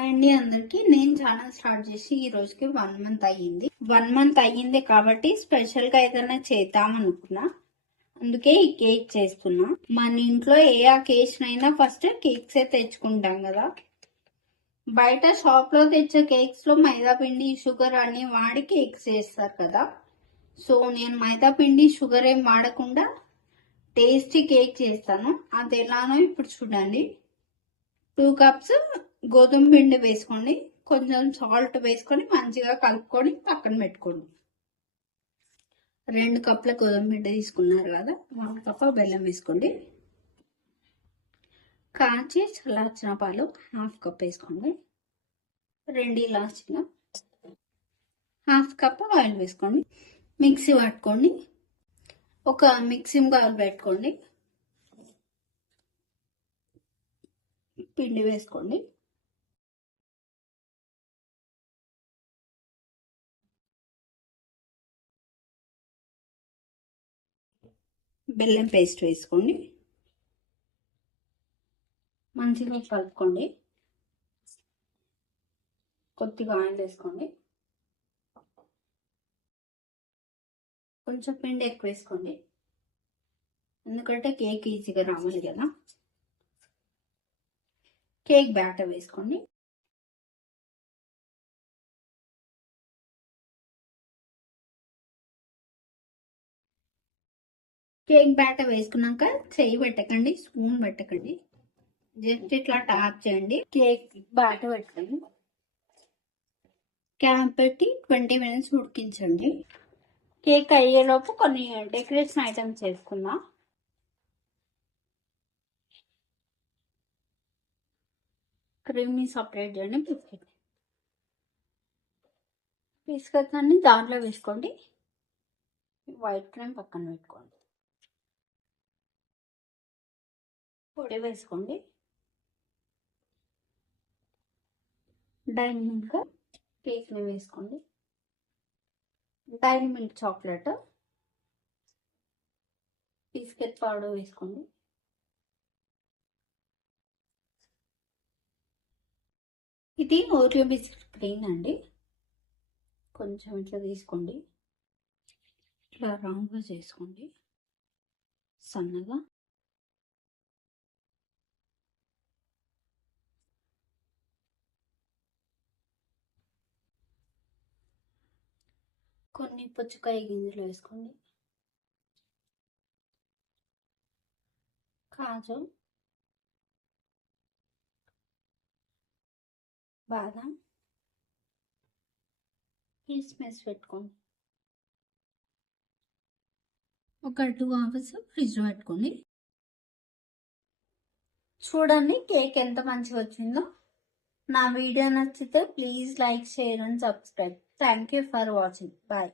Hi అండి అందరికి. నేను ఛానల్ స్టార్ట్ చేసి ఈ రోజుకి 1 మంత్ అయ్యింది. 1 మంత్ అయ్యింది కాబట్టి స్పెషల్ గా ఏదైనా చేద్దాం అనుకున్నా. అందుకే ఈ కేక్ చేస్తున్నా. మన ఇంట్లో ఏ అకేషన్ అయినా ఫస్ట్ కేక్స్ తెచ్చుకుంటాం కదా. బయట షాప్ లో తెచ్చే కేక్స్ లో మైదా పిండి షుగర్ అన్ని వాడి కేక్స్ చేస్తారు కదా. సో నేను మైదా పిండి షుగర్ ఏం వాడకుండా టేస్టీ కేక్ చేస్తాను. అది ఎలానో ఇప్పుడు చూడండి. 2 కప్స్ గోధుమ పిండి వేసుకోండి, కొంచెం సాల్ట్ వేసుకొని మంచిగా కలుపుకొని పక్కన పెట్టుకోండి. 2 కప్పుల గోధుమ పిండి తీసుకున్నారు కదా, 1 కప్ బెల్లం వేసుకోండి. కాచి చల్లార్చిన పాలు 1/2 కప్ వేసుకోండి. 2 ఇలాచీలు, 1/2 కప్ ఆయిల్ వేసుకోండి. మిక్సీ పట్టుకోండి. ఒక మిక్సింగ్ బౌల్ పెట్టుకోండి. పిండి వేసుకోండి. బెల్లం పేస్ట్ వేసుకోండి. మంచిగా కలుపుకోండి. కొద్దిగా ఆయిల్ వేసుకోండి. కొంచెం పిండి ఎక్కువ వేసుకోండి, ఎందుకంటే కేక్ ఈజీగా రావాలి కదా. కేక్ బ్యాటర్ వేసుకోండి. కేక్ బ్యాటర్ వేసుకున్నాక చెయ్యి పెట్టకండి, స్పూన్ పెట్టకండి, జస్ట్ ఇట్లా ట్యాప్ చేయండి. కేక్ బ్యాటర్ పెట్టండి. క్యాప్ పెట్టి 20 మినిట్స్ ఉడికించండి. కేక్ అయ్యేలోపు కొన్ని డెకరేషన్ ఐటమ్స్ చేసుకుందాం. క్రీమ్ని సపరేట్ చేయండి. బిస్కెట్స్ అన్ని దాంట్లో వేసుకోండి. వైట్ క్రీమ్ పక్కన పెట్టుకోండి. పొడి వేసుకోండి. డైరీ మిల్క్ కేక్ని వేసుకోండి. Dairy Milk chocolate, biscuit powder వేసుకోండి. ఇది ఓరియో బిస్కెట్ క్రీమ్ అండి. కొంచెం ఇట్లా తీసుకోండి, ఇట్లా రౌండ్గా చేసుకోండి సన్నగా. కొన్ని పుచ్చకాయ గింజలు వేసుకోండి. కాజు, బాదం, కిస్మిస్ పెట్టుకోండి. ఒక 2 అవర్స్ ఫ్రిడ్జ్ పెట్టుకోండి. చూడండి కేక్ ఎంత మంచిగా వచ్చిందో. నా వీడియో నచ్చితే please like, share and subscribe. Thank you for watching. Bye.